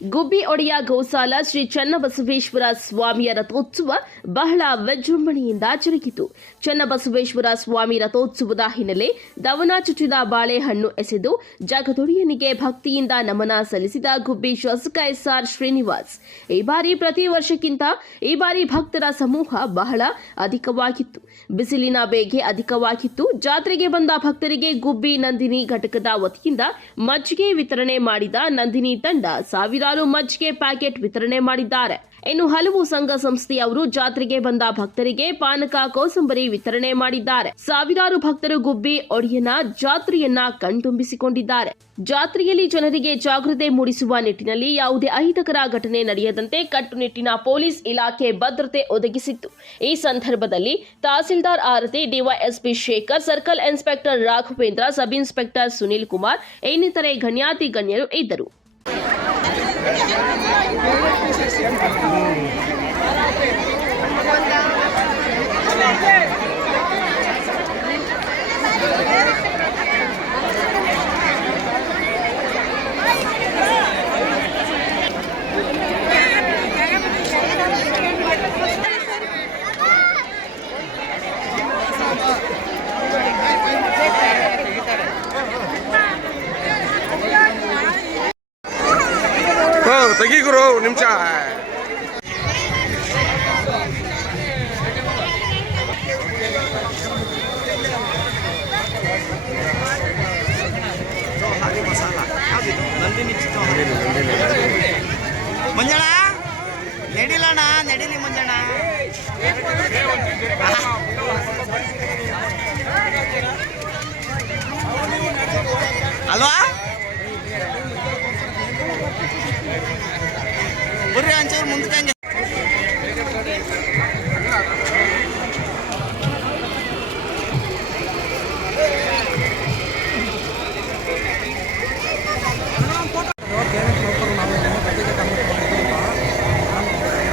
ಗುಬ್ಬಿ ಒಡೆಯ ಗೋಸಾಲ ಶ್ರೀ ಚನ್ನಬಸವೇಶ್ವರ ಸ್ವಾಮಿಯ ರಥೋತ್ಸವ ಬಹಳ ವಿಜೃಂಭಣೆಯಿಂದ ಜರುಗಿತು. ಚನ್ನಬಸವೇಶ್ವರ ಸ್ವಾಮಿ ರಥೋತ್ಸವದ ಹಿನ್ನೆಲೆ ದವನ ಚುಚ್ಚಿದ ಬಾಳೆಹಣ್ಣು ಎಸೆದು ಜಗದೊಡೆಯನಿಗೆ ಭಕ್ತಿಯಿಂದ ನಮನ ಸಲ್ಲಿಸಿದ ಗುಬ್ಬಿ ಶಾಸಕ ಎಸ್ಆರ್ ಶ್ರೀನಿವಾಸ್. ಈ ಬಾರಿ ಪ್ರತಿ ವರ್ಷಕ್ಕಿಂತ ಈ ಬಾರಿ ಭಕ್ತರ ಸಮೂಹ ಬಹಳ ಅಧಿಕವಾಗಿತ್ತು. ಬಿಸಿಲಿನ ಬೇಗೆ ಅಧಿಕವಾಗಿತ್ತು. ಜಾತ್ರೆಗೆ ಬಂದ ಭಕ್ತರಿಗೆ ಗುಬ್ಬಿ ನಂದಿನಿ ಘಟಕದ ವತಿಯಿಂದ ಮಜ್ಜಿಗೆ ವಿತರಣೆ ಮಾಡಿದ ನಂದಿನಿ ತಂಡ ಸಾವಿರಾರು ಮಜ್ಜಿಗೆ ಪ್ಯಾಕೆಟ್ ವಿತರಣೆ ಮಾಡಿದ್ದಾರೆ. ಇನ್ನು ಹಲವು ಸಂಘ ಸಂಸ್ಥೆಯವರು ಜಾತ್ರೆಗೆ ಬಂದ ಭಕ್ತರಿಗೆ ಪಾನಕ ಕೋಸಂಬರಿ ವಿತರಣೆ ಮಾಡಿದ್ದಾರೆ. ಸಾವಿರಾರು ಭಕ್ತರು ಗುಬ್ಬಿ ಒಡೆಯನ ಜಾತ್ರೆಯನ್ನ ಕಣ್ತುಂಬಿಸಿಕೊಂಡಿದ್ದಾರೆ. ಜಾತ್ರೆಯಲ್ಲಿ ಜನರಿಗೆ ಜಾಗೃತಿ ಮೂಡಿಸುವ ನಿಟ್ಟಿನಲ್ಲಿ ಯಾವುದೇ ಅಹಿತಕರ ಘಟನೆ ನಡೆಯದಂತೆ ಕಟ್ಟುನಿಟ್ಟಿನ ಪೊಲೀಸ್ ಇಲಾಖೆ ಭದ್ರತೆ ಒದಗಿಸಿತ್ತು. ಈ ಸಂದರ್ಭದಲ್ಲಿ tahsildar Arati, DYSP Shekhar, circle inspector Raghavendra, sub inspector Sunil Kumar ಇನ್ನಿತರೆ ಗಣ್ಯಾತಿ ಗಣ್ಯರು ಇದ್ದರು. ತೆಗಿ ಗುರು ನಿಮಿಷ. ಮಂಜಣ್ಣ ನಡಿಲಣ್ಣ, ನಡೀಲಿ ಮಂಜಣ್ಣ. ಅಲ್ವಾ ಬರ್ರಿ ಒಂಚೂರು ಮುಂದಕ್ಕೆ ಹಂಗೆ.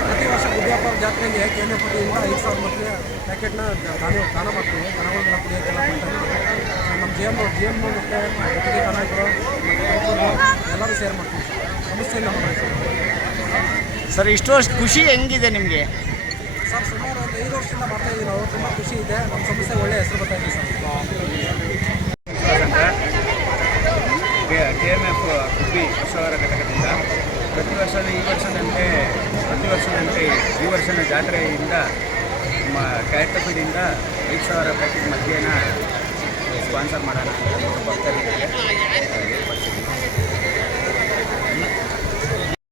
ಪ್ರತಿ ವರ್ಷ ಗುಡ್ಡಿಯಪ್ಪ ಜಾತ್ರೆಗೆ ಕೇಂದ್ರ ಪಟ್ಟಿಯಿಂದ 5,000 ಮಕ್ಕಳಿಗೆ ಪ್ಯಾಕೆಟ್ನ ದಾನ ಮಾಡ್ತೀವಿ. ದನಗಳನ್ನ ಕುಡಿಯೋಕ್ಕೆಲ್ಲ ಮಾಡ್ತಾರೆ. ನಮ್ಮ ಜಿ ಎಮ್ ಮತ್ತು ಒಟ್ಟಿಗೆ ಕನ್ನಡಿಗರು ಮತ್ತು ಎಲ್ಲರೂ ಶೇರ್ ಮಾಡ್ತೀವಿ. ಸಮಸ್ಯೆಯಿಂದ ಮಾಡ್ತೀವಿ ಸರ್. ಇಷ್ಟು ವರ್ಷ ಖುಷಿ ಹೆಂಗಿದೆ ನಿಮಗೆ? ಸರ್ ಸುಮಾರು ಒಂದು 5 ವರ್ಷದಿಂದ ಮಾಡ್ತಾಯಿದ್ದೀವಿ ನಾವು. ತುಂಬ ಖುಷಿ ಇದೆ. ನಮ್ಮ ಸಮಸ್ಯೆ ಒಳ್ಳೆಯ ಹೆಸರು ಬರ್ತಾಯಿದೆ ಸರ್. KMF ಗುಬ್ಬಿ ಹೊಸವರ ಘಟಕದಿಂದ ಪ್ರತಿ ವರ್ಷದ ಈ ವರ್ಷದ ಜಾತ್ರೆಯಿಂದ ನಮ್ಮ ಕಾಯಕಪಿದಿಂದ 5,000 ಪ್ಯಾಕೆಟ್ ಮದ್ಯನ ಸ್ಪಾನ್ಸರ್ ಮಾಡೋಣ ಭಕ್ತರಿಗೆ